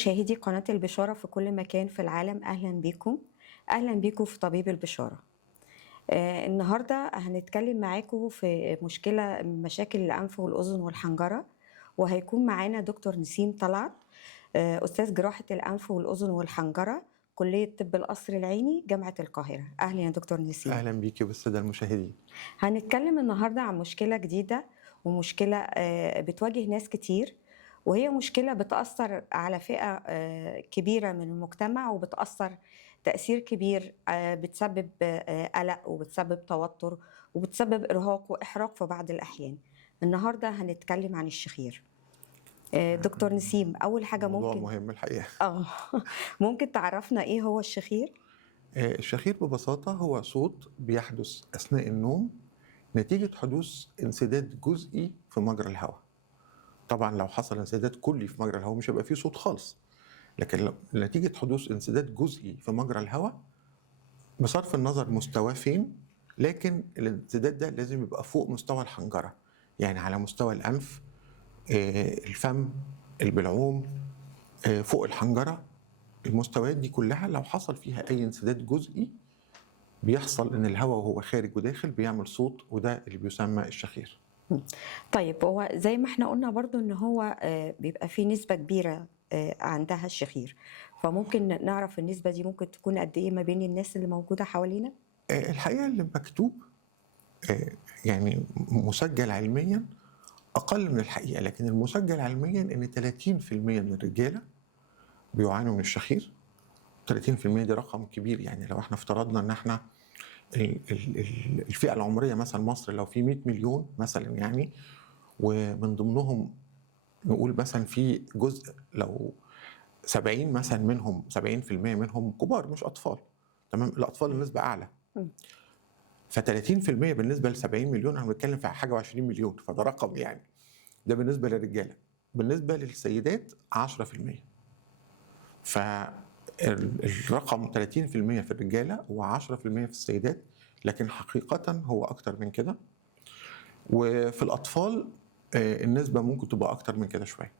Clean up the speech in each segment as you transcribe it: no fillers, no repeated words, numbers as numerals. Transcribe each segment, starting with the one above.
مشاهدي قناة البشارة في كل مكان في العالم، أهلا بكم. أهلا بكم في طبيب البشارة. النهاردة هنتكلم معاكم في مشاكل الأنف والأذن والحنجرة، وهيكون معانا دكتور نسيم طلعت، أستاذ جراحة الأنف والأذن والحنجرة، كلية طب القصر العيني، جامعة القاهرة. أهلا يا دكتور نسيم. أهلا بيكي والسادة المشاهدين. هنتكلم النهاردة عن مشكلة جديدة ومشكلة بتواجه ناس كتير، وهي مشكلة بتأثر على فئة كبيرة من المجتمع، وبتأثر تأثير كبير، بتسبب قلق وبتسبب توتر وبتسبب إرهاق وإحراق في بعض الأحيان. النهاردة هنتكلم عن الشخير. دكتور نسيم، أول حاجة موضوع ممكن مهم الحقيقة. ممكن تعرفنا إيه هو الشخير؟ الشخير ببساطة هو صوت بيحدث أثناء النوم نتيجة حدوث انسداد جزئي في مجرى الهواء. طبعا لو حصل انسداد كلي في مجرى الهواء مش هيبقى فيه صوت خالص، لكن نتيجة حدوث انسداد جزئي في مجرى الهواء بصرف النظر مستواه فين، لكن الانسداد ده لازم يبقى فوق مستوى الحنجرة، يعني على مستوى الأنف، الفم، البلعوم، فوق الحنجرة. المستويات دي كلها لو حصل فيها أي انسداد جزئي بيحصل إن الهواء وهو خارج وداخل بيعمل صوت، وده اللي بيسمى الشخير. طيب، هو زي ما احنا قلنا برضو ان هو بيبقى فيه نسبة كبيرة عندها الشخير، فممكن نعرف النسبة دي ممكن تكون قد ايه ما بين الناس اللي موجودة حوالينا؟ الحقيقة اللي مكتوب يعني مسجل علميا أقل من الحقيقة، لكن المسجل علميا إن 30% من الرجالة بيعانوا من الشخير. 30% دي رقم كبير، يعني لو احنا افترضنا ان احنا الفئة العمرية مثلا مصر لو في 100 مليون مثلا، يعني ومن ضمنهم نقول مثلا في جزء لو 70 مثلا منهم 70% منهم كبار مش أطفال، تمام؟ الأطفال النسبة أعلى، ف30% بالنسبة ل 70 مليون احنا بنتكلم في حاجة و20 مليون، فده رقم يعني. ده بالنسبة للرجالة. بالنسبة للسيدات 10%. فالرقم 30% في الرجالة و10% في السيدات، لكن حقيقة هو أكتر من كده. وفي الأطفال النسبة ممكن تبقى أكتر من كده شوية.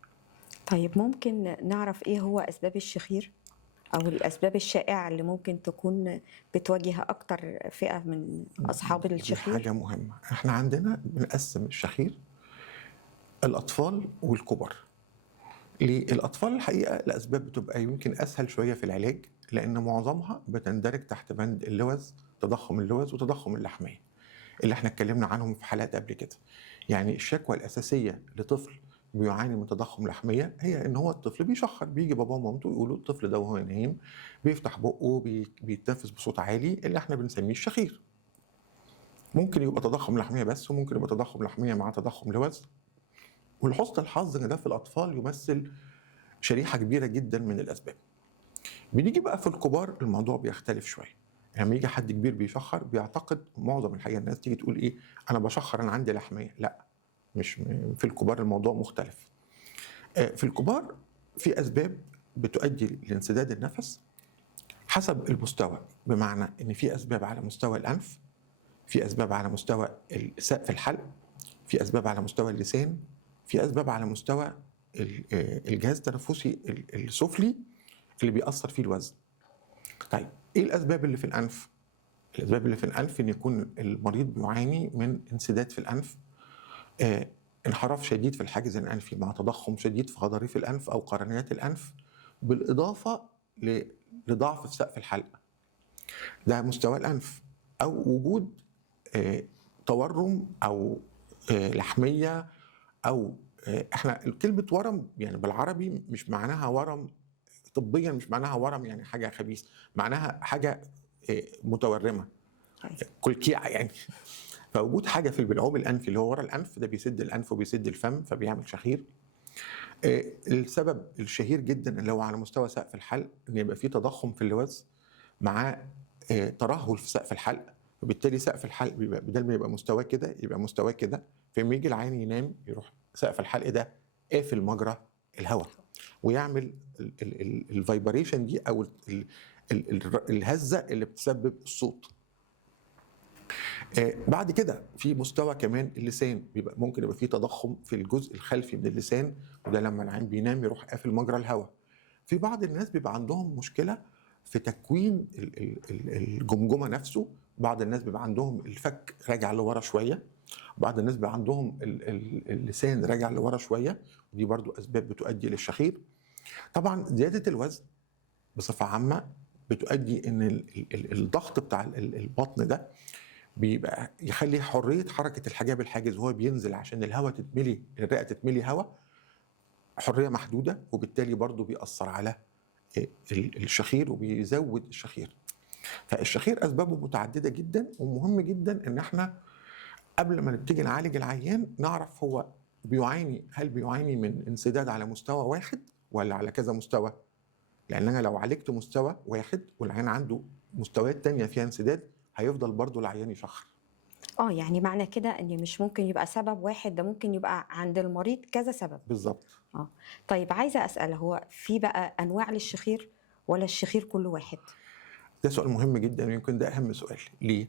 طيب، ممكن نعرف ايه هو اسباب الشخير او الاسباب الشائعة اللي ممكن تكون بتواجه اكتر فئة من اصحاب دي الشخير؟ حاجة مهمة. احنا عندنا بنقسم الشخير الأطفال والكبار. ليه؟ الأطفال الحقيقة الأسباب بتبقى يمكن أسهل شوية في العلاج، لأن معظمها بتندرج تحت بند اللوز، تضخم اللوز وتضخم اللحمية اللي احنا اتكلمنا عنهم في حلقات قبل كده. يعني الشكوى الأساسية لطفل بيعاني من تضخم لحمية هي إن هو الطفل بيشخر، بيجي باباه ومامته يقولوا الطفل ده وهو نايم بيفتح بقه بيتنفس بصوت عالي اللي احنا بنسميه الشخير. ممكن يبقى تضخم لحمية بس، وممكن يبقى تضخم لحمية مع تضخم لوز. ولحسن الحظ إن ده في الأطفال يمثل شريحة كبيرة جدا من الأسباب. بنيجي بقى في الكبار الموضوع بيختلف شوية. لما يجي حد كبير بيشخر بيعتقد معظم الحقيقة الناس تيجي تقول إيه، أنا بشخر أنا عندي لحمية. لا، مش في الكبار الموضوع مختلف. في الكبار في أسباب بتؤدي لانسداد النفس حسب المستوى، بمعنى إن في أسباب على مستوى الأنف، في أسباب على مستوى سقف الحلق، في أسباب على مستوى اللسان، في أسباب على مستوى الجهاز التنفسي السفلي اللي بيأثر فيه الوزن. طيب، ايه الاسباب اللي في الانف؟ الاسباب اللي في الانف ان يكون المريض بيعاني من انسداد في الانف، انحراف شديد في الحاجز الانفي مع تضخم شديد في غضاريف الانف او قرنيات الانف، بالاضافه لضعف في سقف الحلق. ده مستوى الانف. او وجود تورم او لحميه، او احنا كلمه ورم يعني بالعربي مش معناها ورم طبيا، مش معناها ورم يعني حاجه خبيث، معناها حاجه متورمه، كلكيعه يعني. فوجود حاجه في البلعوم الانفي اللي هو ورا الانف ده بيسد الانف وبيسد الفم فبيعمل شخير. السبب الشهير جدا اللي هو على مستوى سقف الحلق ان يبقى فيه تضخم في اللوز مع ترهل في سقف الحلق، وبالتالي سقف الحلق بيبقى بدل ما يبقى مستواه كده يبقى مستواه كده، فلما يجي العين ينام يروح سقف الحلق ده قافل مجرى الهواء ويعمل الفايبريشن دي او الهزه اللي بتسبب الصوت. بعد كده في مستوى كمان اللسان، بيبقى ممكن يبقى فيه تضخم في الجزء الخلفي من اللسان، وده لما العين بينام يروح قافل مجرى الهواء، في بعض الناس بيبقى عندهم مشكله في تكوين الجمجمه نفسه، بعض الناس بيبقى عندهم الفك راجع لورا شويه، بعض الناس بيبقى عندهم اللسان راجع لورا شويه، ودي برضو اسباب بتؤدي للشخير. طبعا زياده الوزن بصفه عامه بتؤدي ان الضغط بتاع البطن ده بيبقى يخلي حريه حركه الحجاب الحاجز وهو بينزل عشان الهواء تتملي، الرئه تتملي هواء، حريه محدوده، وبالتالي برضو بيأثر على الشخير وبيزود الشخير. فالشخير اسبابه متعدده جدا، ومهم جدا ان احنا قبل ما نبتدي نعالج العيان نعرف هو هل بيعاني من انسداد على مستوى واحد ولا على كذا مستوى. لان انا لو عالجت مستوى واحد والعيان عنده مستويات تانية فيها انسداد هيفضل برضو العيان يشخر. يعني معنى كده ان مش ممكن يبقى سبب واحد، ده ممكن يبقى عند المريض كذا سبب. بالظبط. طيب عايزه اسال، هو في بقى انواع للشخير ولا الشخير كل واحد؟ ده سؤال مهم جدا، ويمكن ده اهم سؤال. ليه؟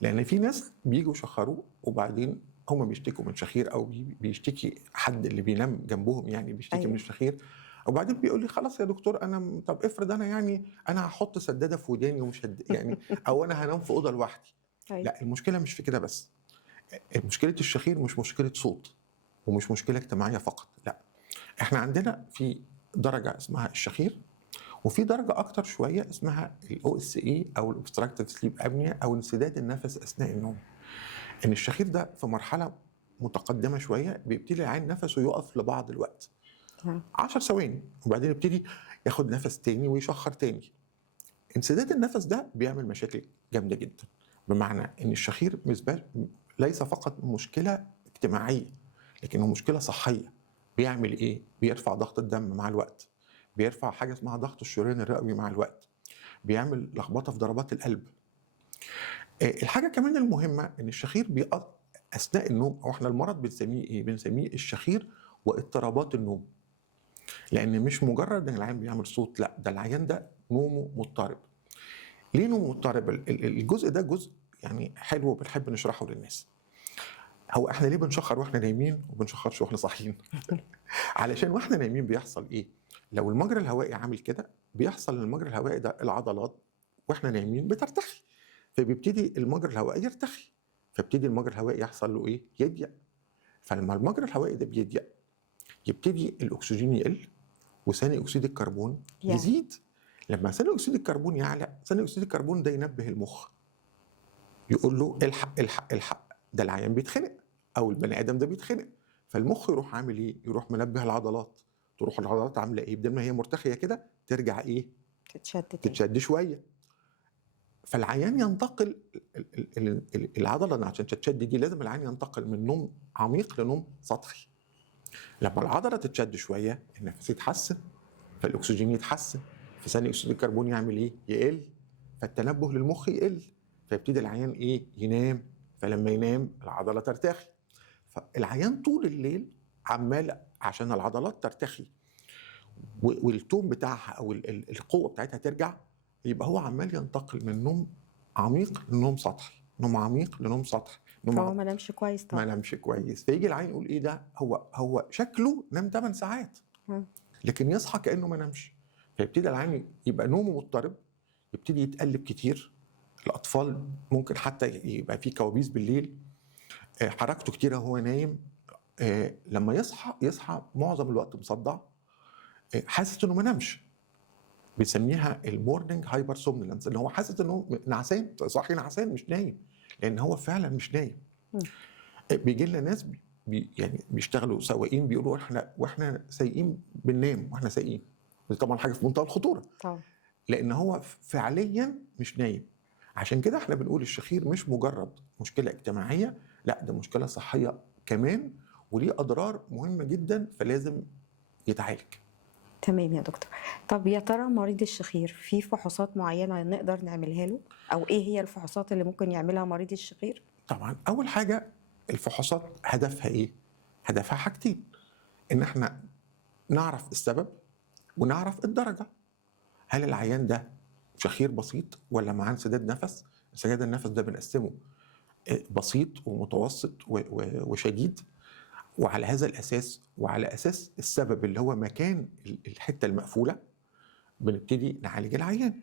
لان في ناس بيجوا يشخروا وبعدين هم بيشتكوا من شخير، او بيشتكي حد اللي بينام جنبهم يعني بيشتكي أيوة. من الشخير، وبعدين بيقول لي خلاص يا دكتور انا طب افرض انا انا هحط سداده في وداني ومش او انا هنام في اوضه لوحدي. أيوة. لا، المشكله مش في كده بس. مشكله الشخير مش مشكله صوت ومش مشكله اجتماعيه فقط، لا، احنا عندنا في درجه اسمها الشخير، وفي درجه اكتر شويه اسمها الاو اس اي او الاوبستراكتيف سليب ابنيا او انسداد النفس اثناء النوم. ان الشخير ده في مرحله متقدمه شويه بيبتدي العين نفسه يقف لبعض الوقت 10 ثواني، وبعدين يبتدي ياخد نفس تاني ويشخر تاني. انسداد النفس ده بيعمل مشاكل جامده جدا، بمعنى ان الشخير ليس فقط مشكله اجتماعيه لكنه مشكله صحيه. بيعمل ايه؟ بيرفع ضغط الدم مع الوقت، بيرفع حاجه اسمها ضغط الشريان الرئوي مع الوقت، بيعمل لخبطه في ضربات القلب. الحاجه كمان المهمه ان الشخير اثناء النوم، او احنا المرض بنسميه ايه؟ بنسميه الشخير واضطرابات النوم. لان مش مجرد ان العيان بيعمل صوت، لا، ده العيان ده نومه مضطرب. ليه نومه مضطرب؟ الجزء ده جزء يعني حلو وبنحب نشرحه للناس. هو احنا ليه بنشخر واحنا نايمين وبنشخرش واحنا صاحيين؟ علشان واحنا نايمين بيحصل ايه؟ لو المجرى الهوائي عامل كده، بيحصل المجرى الهوائي ده العضلات واحنا نايمين بترتخي، فبيبتدي المجرى الهوائي يرتخي، فبتدي المجرى الهوائي يحصل له ايه؟ يضيق. فلما المجرى الهوائي ده بيضيق يبتدي الاكسجين يقل وثاني اكسيد الكربون يزيد. لما ثاني اكسيد الكربون يعلى، ثاني اكسيد الكربون ده ينبه المخ، يقول له الحق الحق الحق، ده العيان بيتخنق او البني ادم ده بيتخنق. فالمخ يروح عامل ايه؟ يروح منبه العضلات، تروح العضلات عامله ايه؟ بدل ما هي مرتخيه كده ترجع ايه؟ تتشد شويه. فالعيان ينتقل، العضله عشان تتشد دي لازم العيان ينتقل من نوم عميق لنوم سطحي. لما العضله تتشد شويه النفس يتحسن، فالاكسجين يتحسن، فثاني اكسيد الكربون يعمل ايه؟ يقل، فالتنبه للمخ يقل، فيبتدي العيان ايه؟ ينام، فلما ينام العضله ترتخي. فالعيان طول الليل عمال عشان العضلات ترتخي والتون بتاعها او القوه بتاعتها ترجع، يبقى هو عمال ينتقل من نوم عميق لنوم سطحي، نوم عميق لنوم سطحي، فهو ما نامش كويس طبعا. ما نامش كويس، فيجي العين يقول ايه ده؟ هو شكله نام 8 ساعات لكن يصحى كانه ما نامش. فيبتدي العين يبقى نومه مضطرب، يبتدي يتقلب كتير. الاطفال ممكن حتى يبقى في كوابيس بالليل، حركته كتيره وهو نايم، لما يصحى معظم الوقت مصدع، حاسس انه ما نامش. بنسميها المورنينج هايبر سومنولانس، ان هو حاسس انه نعسان، صاحي نعسان مش نايم، لان هو فعلا مش نايم. بيجي لنا ناس يعني بيشتغلوا سواقين بيقولوا واحنا سايقين بننام واحنا سايقين. دي طبعا حاجه في منتهى الخطوره طبعا، لان هو فعليا مش نايم. عشان كده احنا بنقول الشخير مش مجرد مشكله اجتماعيه، لا، ده مشكله صحيه كمان، وليه اضرار مهمه جدا فلازم يتعالج. تمام يا دكتور. طب يا ترى مريض الشخير في فحوصات معينه نقدر نعملها له، او ايه هي الفحوصات اللي ممكن يعملها مريض الشخير؟ طبعا اول حاجه الفحوصات هدفها ايه؟ هدفها حاجتين، ان احنا نعرف السبب ونعرف الدرجه. هل العيان ده شخير بسيط ولا معاه انسداد نفس؟ انسداد النفس ده بنقسمه بسيط ومتوسط وشديد، وعلى هذا الاساس وعلى اساس السبب اللي هو مكان الحته المقفوله بنبتدي نعالج العيان.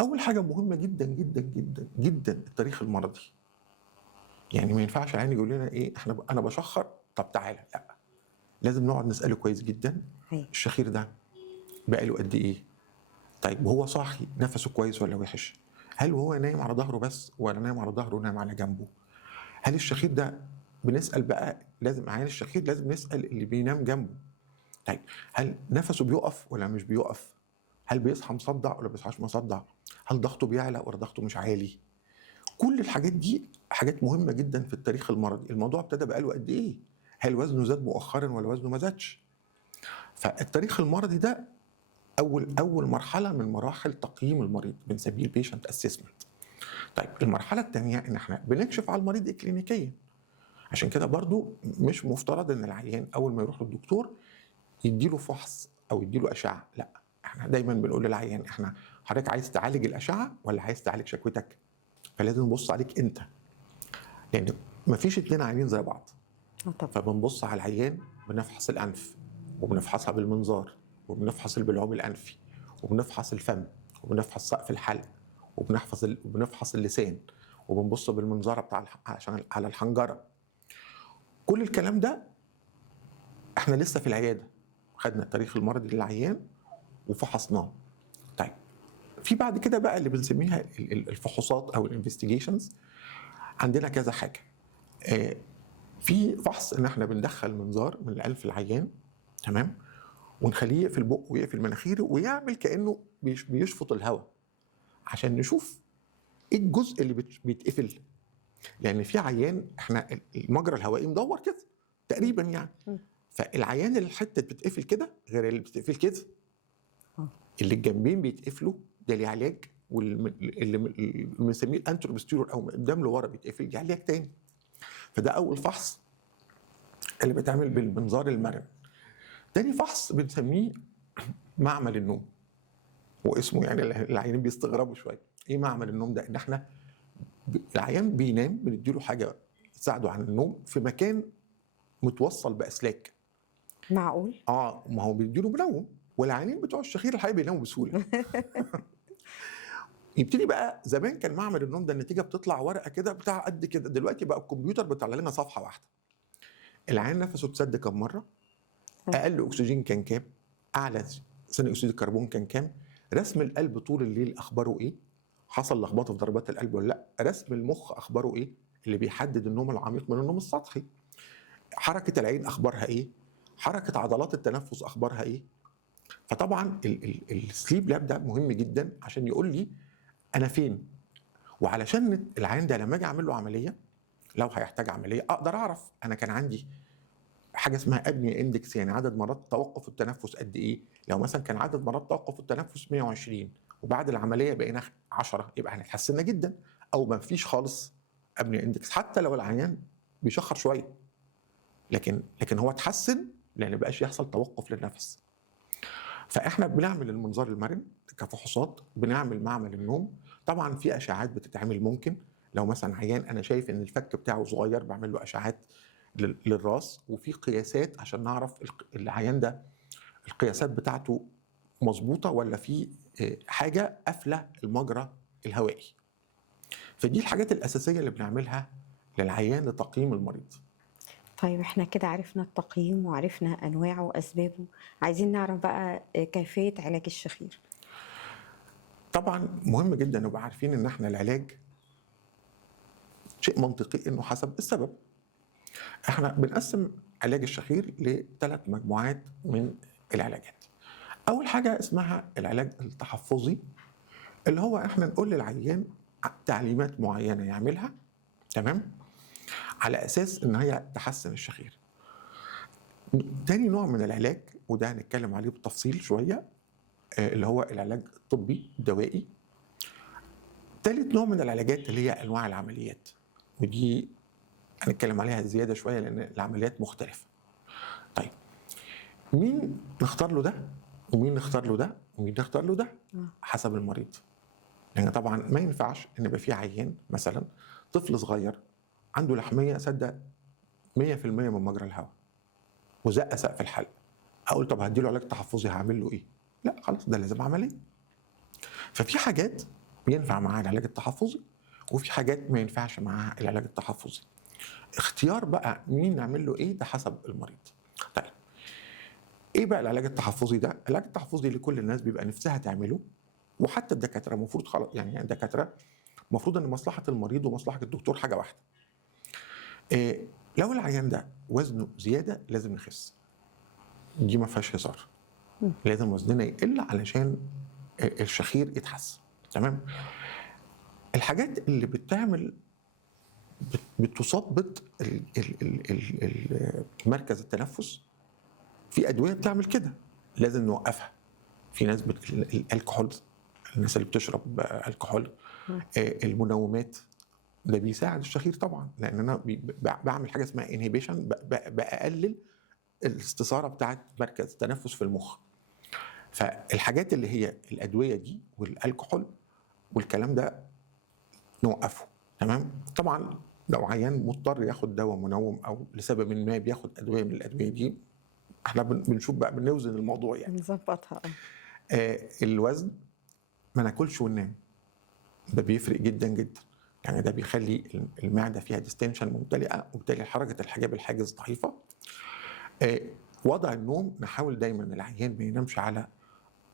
اول حاجه مهمه جدا جدا جدا جدا التاريخ المرضي. يعني ما ينفعش العيان يقول لنا ايه انا بشخر، طب تعالى، لا، لازم نقعد نساله كويس جدا. أيوة. الشخير ده بقاله قد ايه؟ طيب وهو صاحي نفسه كويس ولا وحش؟ هل هو نايم على ظهره بس ولا نايم على ظهره ونايم على جنبه؟ هل الشخير ده بنسال بقى، لازم عيان الشخير لازم نسال اللي بينام جنبه. طيب هل نفسه بيقف ولا مش بيقف؟ هل بيصحى مصدع ولا بيصحاش مصدع؟ هل ضغطه بيعلى ولا ضغطه مش عالي؟ كل الحاجات دي حاجات مهمه جدا في التاريخ المرضي. الموضوع ابتدى بقاله قد ايه؟ هل وزنه زاد مؤخرا ولا وزنه ما زادش؟ فالتاريخ المرضي ده اول مرحله من مراحل تقييم المريض، بنسميه البيشنت اسسمنت. طيب المرحله الثانيه ان احنا بنكشف على المريض اكلينيكيا. عشان كده برضو مش مفترض ان العيان اول ما يروح للدكتور يديله فحص او يديله اشعه، لا، احنا دايما بنقول للعيان احنا حضرتك عايز تعالج الاشعه ولا عايز تعالج شكوتك؟ فلازم نبص عليك انت، لان مفيش اتنين عيانين زي بعض. طبعا. فبنبص على العيان، بنفحص الانف وبنفحصها بالمنظار وبنفحص البلعوم الانفي وبنفحص الفم وبنفحص سقف الحلق وبنفحص اللسان وبنبص بالمنظار بتاع عشان على الحنجره. كل الكلام ده احنا لسه في العياده، خدنا التاريخ المرضي للعيان وفحصناه. طيب في بعد كده بقى اللي بنسميها الفحوصات او الانفستيجيشنز. عندنا كذا حاجه. في فحص ان احنا بندخل منظار من الانف العيان، تمام، ونخليه يقفل بقه ويقفل مناخيره ويعمل كانه بيشفط الهواء عشان نشوف ايه الجزء اللي بيتقفل. لان في عيان احنا المجرى الهوائي مدور كده تقريبا يعني، فالعيان اللي الحته بتتقفل كده غير اللي بتتقفل كده. اللي الجنبين بيتقفلوا ده ليه علاج، واللي بنسميه الانتروبستيرور او قدام لورا بيتقفل دي علاج تاني. فده اول فحص اللي بيتعمل بالمنظار المرن. تاني فحص بنسميه معمل النوم، واسمه يعني العيانين بيستغربوا شويه. ايه معمل النوم ده؟ ان احنا العيان بينام بنديله حاجه تساعده عن النوم في مكان متوصل باسلاك. معقول؟ ما هو بيديله منوم، والعيانين بتوع الشخير الحقيقه بيناموا بسهوله. يبتدي بقى، زمان كان معمل النوم ده النتيجه بتطلع ورقه كده بتاع قد كده، دلوقتي بقى الكمبيوتر بيطلع لنا صفحه واحده. العيان نفسه اتسد كم مره، اقل اكسجين كان كام، اعلى ثاني اكسيد الكربون كان كام، رسم القلب طول الليل اخباره ايه، حصل لخبطه في ضربات القلب ولا لا، رسم المخ اخباره ايه اللي بيحدد النوم العميق من النوم السطحي، حركه العين اخبارها ايه، حركه عضلات التنفس اخبارها ايه. فطبعا السليب لاب ده مهم جدا عشان يقول لي انا فين. وعلشان العيان ده لما اجي اعمل له عمليه، لو هيحتاج عمليه اقدر اعرف انا كان عندي حاجه اسمها ابنيا اندكس، يعني عدد مرات توقف التنفس قد ايه. لو مثلا كان عدد مرات توقف التنفس 120 وبعد العمليه بقينا 10، يبقى احنا اتحسنا جدا. او ما فيش خالص ابنيا اندكس، حتى لو العيان بيشخر شويه، لكن هو اتحسن لان ما بقاش يحصل توقف للنفس. فاحنا بنعمل المنظار المرن كفحوصات، بنعمل معمل النوم. طبعا في اشعاعات بتتعمل، ممكن لو مثلا عيان انا شايف ان الفك بتاعه صغير بعمل له اشعاعات للراس، وفي قياسات عشان نعرف العيان ده القياسات بتاعته مظبوطه ولا في حاجه قافله المجرى الهوائي. فدي الحاجات الاساسيه اللي بنعملها للعيان لتقييم المريض. طيب احنا كده عرفنا التقييم وعرفنا انواعه واسبابه، عايزين نعرف بقى كيفية علاج الشخير. طبعا مهم جدا نبقى عارفين ان احنا العلاج شيء منطقي انه حسب السبب. احنا بنقسم علاج الشخير لثلاث مجموعات من العلاجات. اول حاجه اسمها العلاج التحفظي، اللي هو احنا نقول للعيان تعليمات معينه يعملها، تمام، على اساس ان هي تحسن الشخير. تاني نوع من العلاج وده هنتكلم عليه بالتفصيل شويه، اللي هو العلاج الطبي الدوائي. تالت نوع من العلاجات اللي هي انواع العمليات، ودي هنتكلم عليها زياده شويه لان العمليات مختلفه. طيب مين نختار له ده ومين نختار له ده ومين نختار له ده؟ حسب المريض. لان طبعا ما ينفعش ان يبقى في عيان مثلا طفل صغير عنده لحميه سد 100% من مجرى الهواء وزق سقف الحلق، اقول طب هديله علاج تحفظي هعمل له ايه؟ لا خلاص ده لازم عمليه. ففي حاجات بينفع معاها العلاج التحفظي، وفي حاجات ما ينفعش معاها العلاج التحفظي. اختيار بقى مين نعمل له ايه ده حسب المريض. طيب ايه بقى العلاج التحفظي ده؟ العلاج التحفظي لكل الناس بيبقى نفسها تعمله، وحتى الدكاتره المفروض خلاص، يعني الدكاتره المفروض ان مصلحه المريض ومصلحه الدكتور حاجه واحده. إيه، لو العيان ده وزنه زياده لازم نخس، دي ما فيهاش هزار. مم. لازم وزننا يقل علشان الشخير يتحسن. تمام. الحاجات اللي بتعمل بتثبط مركز التنفس، في ادويه بتعمل كده لازم نوقفها. في ناس الكحول، الناس اللي بتشرب الكحول، مم. المنومات، ده بيساعد الشخير طبعا، لان انا بعمل حاجه اسمها انهيبيشن، بقلل الاستثاره بتاعه مركز التنفس في المخ. فالحاجات اللي هي الادويه دي والالكحول والكلام ده نوقفه. تمام. طبعا لو عيان مضطر ياخد دواء منوم او لسبب ما بياخد ادويه من الادويه دي، احنا بنشوف بقى بنوزن الموضوع يعني. نظبطها. الوزن ما ناكلش وننام، ده بيفرق جدا جدا. يعني ده بيخلي المعده فيها ديستنشن ممتلئه، وبالتالي حركه الحجاب الحاجز ضعيفه. وضع النوم نحاول دايما العيان ما ينامش على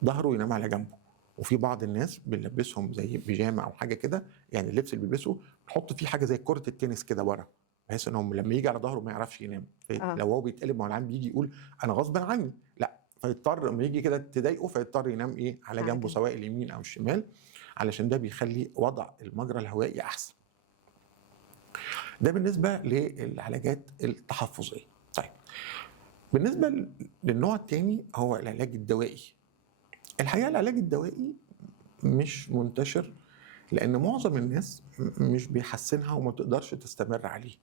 ظهره، ينام على جنبه. وفي بعض الناس بنلبسهم زي بيجامه او حاجه كده، يعني اللبس اللي بيلبسه نحط فيه حاجه زي كره التنس كده ورا، بحيث انهم لما يجي على ظهره ما يعرفش ينام. لو هو بيتقلب مع العيان بيجي يقول انا غصب عني، لا، فيضطر لما يجي كده تضايقه فيضطر ينام ايه على على جنبه، جنب. سواء اليمين او الشمال، علشان ده بيخلي وضع المجرى الهوائي احسن. ده بالنسبه للعلاجات التحفظيه. طيب بالنسبه للنوع الثاني هو العلاج الدوائي. الحقيقه العلاج الدوائي مش منتشر، لان معظم الناس مش بيحسنها وما تقدرش تستمر عليه.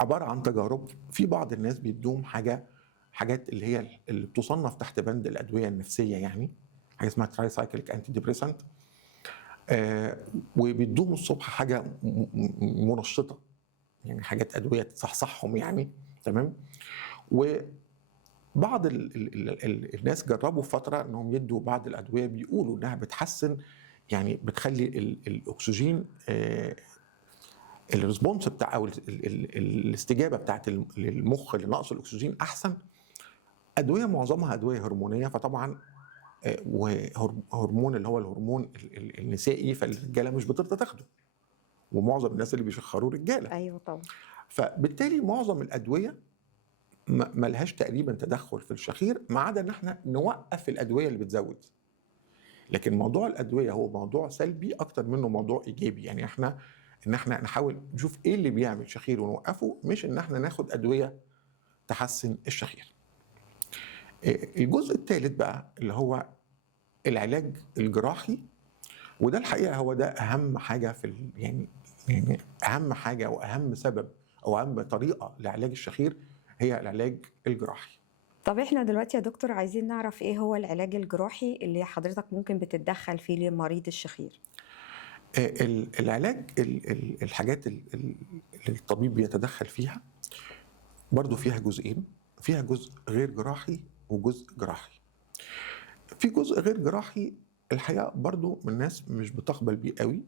عباره عن تجارب. في بعض الناس بيدوم حاجات اللي هي اللي بتصنف تحت بند الادويه النفسيه، يعني حاجه اسمها تراي سايكليك انتي ديبريسنت، وبيدوم الصبح حاجه منشطه، يعني حاجات ادويه تصحصحهم يعني. تمام. وبعض الناس جربوا فتره انهم يدوا بعض الادويه، بيقولوا انها بتحسن، يعني بتخلي الاكسجين، الريسبونس بتاع او الاستجابه بتاعت المخ لنقص الاكسجين احسن. ادويه معظمها ادويه هرمونيه، فطبعا وهرمون اللي هو الهرمون النسائي، فالرجاله مش بترضى تاخده، ومعظم الناس اللي بيشخروا رجاله. ايوه طبعا. فبالتالي معظم الادويه ما لهاش تقريبا تدخل في الشخير، ما عدا ان احنا نوقف الادويه اللي بتزود. لكن موضوع الادويه هو موضوع سلبي اكتر منه موضوع ايجابي، يعني ان احنا نحاول نشوف ايه اللي بيعمل شخير ونوقفه، مش ان احنا ناخد ادويه تحسن الشخير. الجزء الثالث بقى اللي هو العلاج الجراحي، وده الحقيقه هو ده اهم حاجه في يعني اهم حاجه واهم سبب او اهم طريقه لعلاج الشخير هي العلاج الجراحي. طب احنا دلوقتي يا دكتور عايزين نعرف ايه هو العلاج الجراحي اللي حضرتك ممكن بتتدخل فيه لمريض الشخير؟ العلاج الحاجات اللي الطبيب بيتدخل فيها برضو فيها جزئين، فيها جزء غير جراحي وجزء جراحي. في جزء غير جراحي الحقيقه برضو من الناس مش بتقبل بيه قوي،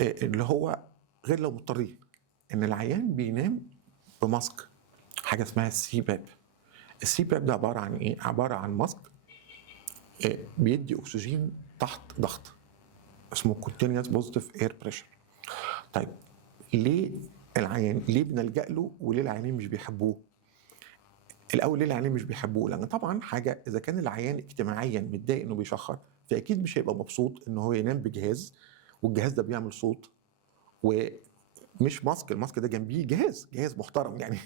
اللي هو غير لو مضطرين، ان العيان بينام بماسك، حاجه اسمها السي باب. السي باب ده عباره عن ايه؟ عباره عن ماسك بيدي اكسجين تحت ضغط، اسمه continuous positive air pressure. طيب ليه ليه بنلجأ له وليه العيانين مش بيحبوه؟ الاول ليه العيانين مش بيحبوه؟ لان طبعا حاجه، اذا كان العيان اجتماعيا متضايق انه بيشخر، فاكيد مش هيبقى مبسوط ان هو ينام بجهاز والجهاز ده بيعمل صوت، ومش ماسك، الماسك ده جنبيه جهاز محترم يعني.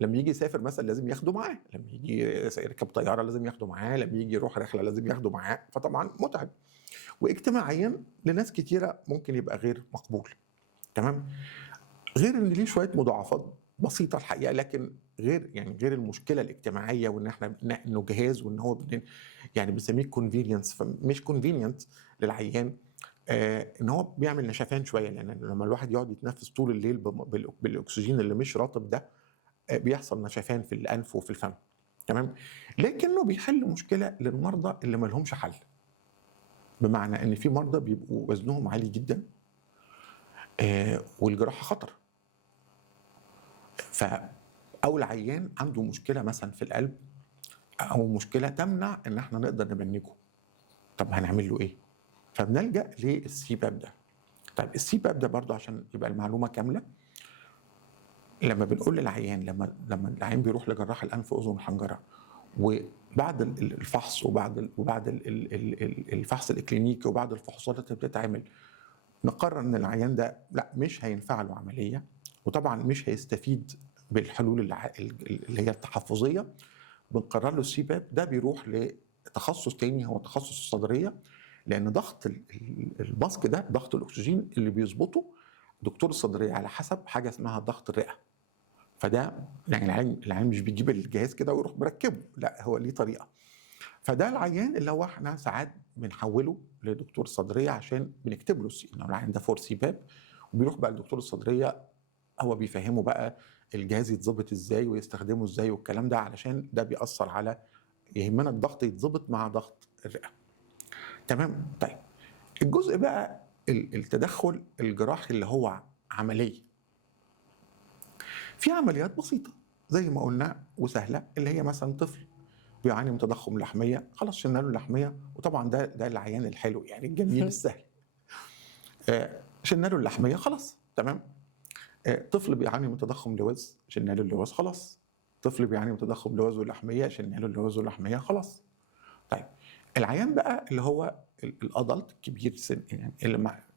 لما يجي يسافر مثلا لازم ياخده معاه، لما يجي يركب طياره لازم ياخده معاه، لما يجي يروح رحله لازم ياخده معاه، فطبعا متعب، واجتماعيا لناس كتيره ممكن يبقى غير مقبول. تمام. غير ان ليه شويه مضاعفات بسيطه الحقيقه، لكن غير المشكله الاجتماعيه، وان احنا انه جهاز، وان هو يعني بنسميه كونفينينس، فمش كونفينينت للعيان. ان هو بيعمل نشفان شويه، لان لما الواحد يقعد يتنفس طول الليل بالاكسجين اللي مش رطب ده، بيحصل نشفان في الانف وفي الفم. تمام، لكنه بيحل مشكله للمرضى اللي ما لهمش حل. بمعنى ان في مرضى بيبقوا وزنهم عالي جدا والجراحه خطر، او العيان عنده مشكله مثلا في القلب او مشكله تمنع ان احنا نقدر نبنجه. طب هنعمل له ايه؟ فبنلجا للسي باب ده. طيب السي باب ده برضه عشان يبقى المعلومه كامله، لما بنقول للعيان، لما العيان بيروح لجراح الانف واذن وحنجره، وبعد الفحص وبعد الفحص الاكلينيكي وبعد الفحوصات اللي بتتعمل، نقرر ان العيان ده لا مش هينفع له عمليه، وطبعا مش هيستفيد بالحلول اللي هي التحفظيه، بنقرر له السي باب ده بيروح لتخصص تاني هو تخصص الصدريه، لان ضغط البصق ده، ضغط الاكسجين اللي بيظبطه دكتور الصدريه على حسب حاجه اسمها ضغط الرئه. فده يعني العيان مش بيجيب الجهاز كده ويروح مركبه، لا هو ليه طريقه. فده العيان اللي هو احنا ساعات بنحوله لدكتور صدريه عشان بنكتب له انه العيان ده فور سي باب، وبيروح بقى لدكتور الصدريه، هو بيفهمه بقى الجهاز يتظبط ازاي ويستخدمه ازاي والكلام ده، علشان ده بيأثر على، يهمنا الضغط يتظبط مع ضغط الرئه. تمام. طيب الجزء بقى التدخل الجراحي اللي هو عمليه، في عمليات بسيطه زي ما قلنا وسهله، اللي هي مثلا طفل بيعاني من تضخم لحميه، خلاص شلنا له اللحميه، وطبعا ده العيان الحلو يعني الجميل السهل. شلنا له اللحميه خلاص تمام. طفل بيعاني من تضخم لوز، شلنا له اللوز خلاص. طفل بيعاني من تضخم لوز واللحميه، شلنا له اللوز واللحميه خلاص. طيب العيان بقى اللي هو الادلت الكبير السن، يعني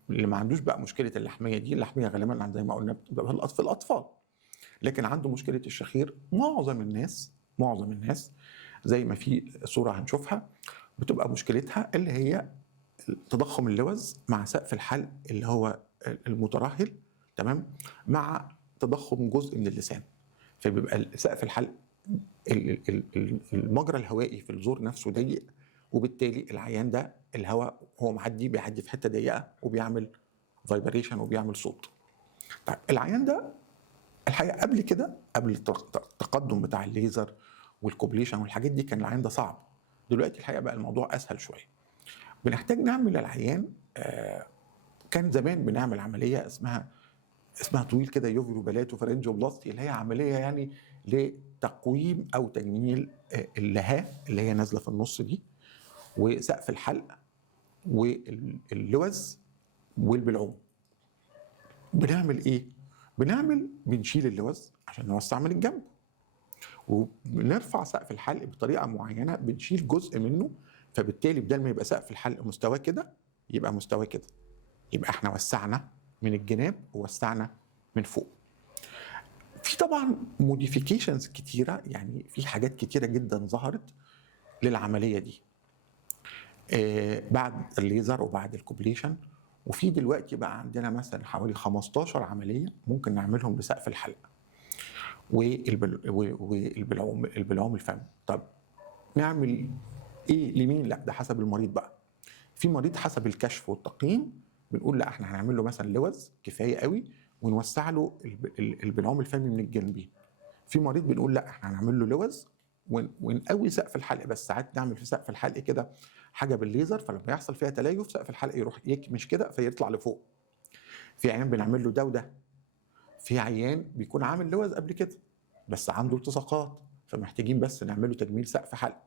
اللي ما عندوش بقى مشكله اللحميه دي، اللحميه غالبا زي ما قلنا بتبقى في الاطفال، لكن عنده مشكله الشخير. معظم الناس زي ما في صوره هنشوفها بتبقى مشكلتها اللي هي تضخم اللوز مع سقف الحلق اللي هو المترهل، تمام، مع تضخم جزء من اللسان. فبيبقى سقف الحلق المجرى الهوائي في الزور نفسه ضيق، وبالتالي العيان ده الهواء هو بيعدي في حته ضيقه وبيعمل فايبريشن وبيعمل صوت. طيب العيان ده الحقيقه قبل كده، قبل التقدم بتاع الليزر والكوبليشن والحاجات دي، كان العيان ده صعب. دلوقتي الحقيقه بقى الموضوع اسهل شويه. بنحتاج نعمل للعيان كان زمان بنعمل عمليه اسمها طويل كده، يوفيرو بلاتو فرنجوبلاستي، اللي هي عمليه يعني لتقويم او تجميل اللهاه اللي هي نازله في النص دي، وسقف الحلق واللوز والبلعوم. بنعمل ايه؟ بنشيل اللوز عشان نوسع من الجنب، وبنرفع سقف الحلق بطريقه معينه، بنشيل جزء منه، فبالتالي بدل ما يبقى سقف الحلق مستواه كده يبقى مستواه كده، يبقى احنا وسعنا من الجناب ووسعنا من فوق. في طبعا موديفيكيشنز كتيره، يعني في حاجات كتيره جدا ظهرت للعمليه دي بعد الليزر وبعد الكوبليشن. وفي دلوقتي بقى عندنا مثلا حوالي 15 عمليه ممكن نعملهم لسقف الحلق والبلعوم الفم. طب نعمل ايه لمين؟ لا ده حسب المريض بقى. في مريض حسب الكشف والتقييم بنقول لا احنا هنعمل له مثلا لوز كفايه قوي ونوسع له البلعوم الفمي من الجانبين. في مريض بنقول لا احنا هنعمل له لوز ونقوي سقف الحلق، بس ساعات نعمل في سقف الحلق كده حاجه بالليزر، فلما يحصل فيها تليف سقف الحلق يروح يكمش كده فيطلع لفوق. في عيان بنعمل له ده وده. في عيان بيكون عامل لوز قبل كده بس عنده التصاقات، فمحتاجين بس نعمل له تجميل سقف حلق.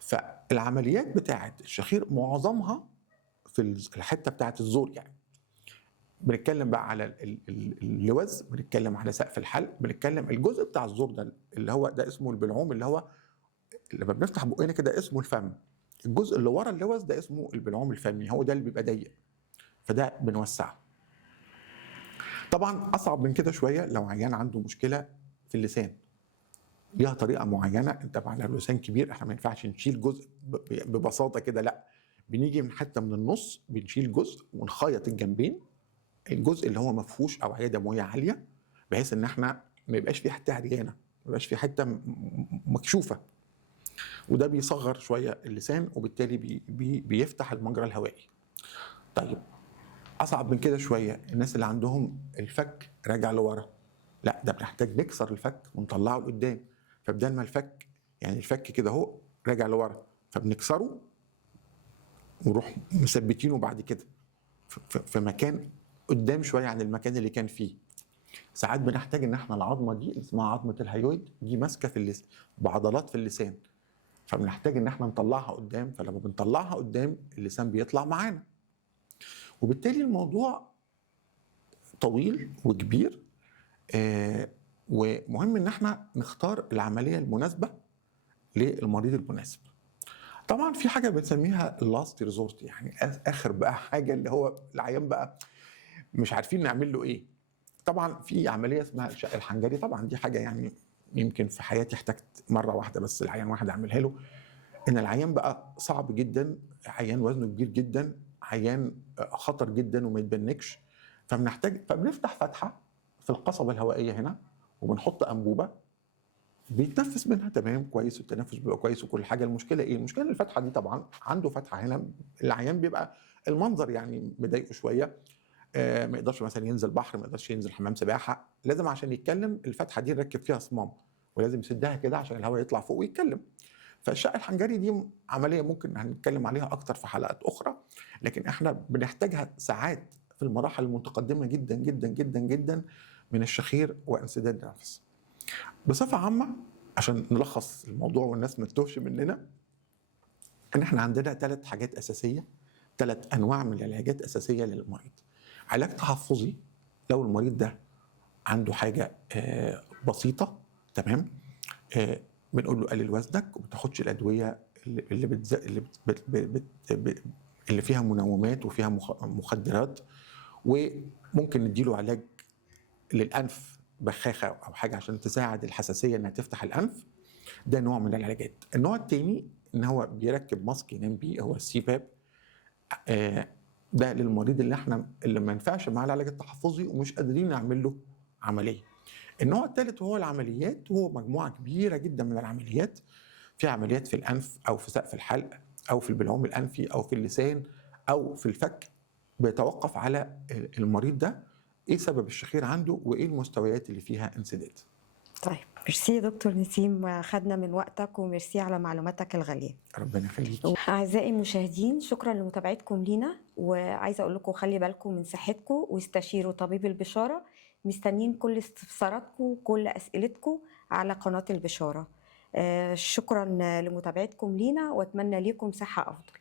فالعمليات بتاعه الشخير معظمها في الحته بتاعه الزور، يعني بنتكلم بقى على اللوز، بنتكلم على سقف الحلق، بنتكلم الجزء بتاع الزور ده اللي هو ده اسمه البلعوم، اللي هو لما بنفتح بقنا كده اسمه الفم. الجزء اللي ورا اللوز ده اسمه البلعوم الفمي، هو ده اللي بيبقى ضيق، فده بنوسعه. طبعا اصعب من كده شويه لو عيان عنده مشكله في اللسان، ليها طريقه معينه. انت على اللسان كبير احنا ما ينفعش نشيل جزء ببساطه كده، لا بنيجي من حته من النص بنشيل جزء ونخيط الجنبين، الجزء اللي هو ما فيهوش اوعيه دمويه عاليه، بحيث ان احنا ما يبقاش في حته عريانه، ما يبقاش في حته مكشوفه، وده بيصغر شويه اللسان وبالتالي بيفتح المجرى الهوائي. طيب اصعب من كده شويه الناس اللي عندهم الفك راجع لورا، لا ده بنحتاج نكسر الفك ونطلعه لقدام، فبدل ما الفك يعني الفك كده اهو راجع لورا، فبنكسره ونروح مثبتينه بعد كده في مكان قدام شويه عن المكان اللي كان فيه. ساعات بنحتاج ان احنا العظمه دي اللي اسمها عظمه الهيويد دي ماسكه في اللسان بعضلات في اللسان، فبنحتاج ان احنا نطلعها قدام، فلما بنطلعها قدام اللسان بيطلع معانا، وبالتالي الموضوع طويل وكبير. ومهم ان احنا نختار العمليه المناسبه للمريض المناسب. طبعا في حاجه بنسميها اللاست ريزورت، يعني اخر بقى حاجه اللي هو العيان بقى مش عارفين نعمل له ايه. طبعا في عمليه اسمها الشق الحنجري، طبعا دي حاجه يعني يمكن في حياتي احتجت مره واحده بس العيان واحد اعملها له. ان العيان بقى صعب جدا، عيان وزنه كبير جدا، عيان خطر جدا وما يتبنكش، فبنفتح فتحه في القصبه الهوائيه هنا وبنحط انبوبه بيتنفس منها تمام كويس، والتنفس بيبقى كويس وكل حاجه. المشكله ايه؟ المشكله ان الفتحه دي طبعا عنده فتحه هنا، العيان بيبقى المنظر يعني مضايقه شويه، ما يقدرش مثلا ينزل بحر، ما يقدرش ينزل حمام سباحه، لازم عشان يتكلم الفتحه دي نركب فيها صمام ولازم يسدها كده عشان الهواء يطلع فوق ويتكلم. فالشق الحنجري دي عمليه ممكن هنتكلم عليها اكتر في حلقات اخرى، لكن احنا بنحتاجها ساعات في المراحل المتقدمه جدا جدا جدا جدا من الشخير وانسداد النفس. بصفه عامه عشان نلخص الموضوع والناس ما تتوهش مننا، ان احنا عندنا 3 حاجات اساسيه، 3 انواع من العلاجات اساسيه للمريض. علاج تحفظي لو المريض ده عنده حاجه بسيطه، تمام، بنقول له قلل وزنك وما تاخدش الادويه اللي اللي فيها منومات وفيها مخدرات، وممكن نديله علاج للانف بخاخه او حاجه عشان تساعد الحساسيه انها تفتح الانف. ده نوع من العلاجات. النوع الثاني ان هو بيركب ماسك ينام بيه، هو السي باب. ده للمريض اللي ما ينفعش معاه العلاج التحفظي ومش قادرين نعمل له عمليه. النوع الثالث وهو العمليات، وهو مجموعه كبيره جدا من العمليات. في عمليات في الانف او في سقف الحلق او في البلعوم الانفي او في اللسان او في الفك، بيتوقف على المريض ده ايه سبب الشخير عنده وايه المستويات اللي فيها انسداد. طيب ميرسي يا دكتور نسيم، خدنا من وقتك وميرسي على معلوماتك الغالية. ربنا يخليك. أعزائي المشاهدين، شكرا لمتابعتكم لينا، وعايزة أقول لكم خلي بالكم من صحتكم واستشيروا طبيب البشارة. مستنيين كل استفساراتكم وكل أسئلتكم على قناة البشارة. شكرا لمتابعتكم لينا وأتمنى لكم صحة أفضل.